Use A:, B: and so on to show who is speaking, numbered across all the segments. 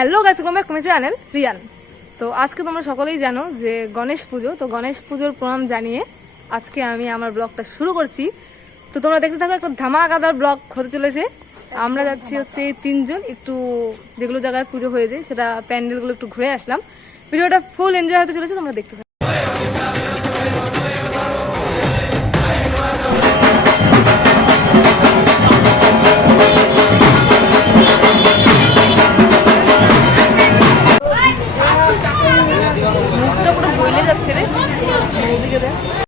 A: Hello গাছ তোমার কমে জানেন রিয়ান তো আজকে তোমরা সকলেই জানো যে গণেশ পুজো, তো গণেশ পুজোর প্রণাম জানিয়ে আজকে আমি আমার ব্লগটা শুরু করছি। তো তোমরা দেখতে থাকো, একটা ধামাকাদার ব্লগ হতে চলেছে। আমরা যাচ্ছি হচ্ছে তিনজন, একটু যেগুলো জায়গায় পুজো হয়ে যায়, সেটা প্যান্ডেলগুলো একটু ঘুরে আসলাম। ভিডিওটা ফুল এনজয় হতে চলেছে, তোমরা দেখতে içeri. Oldu gibi.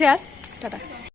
A: Share tata.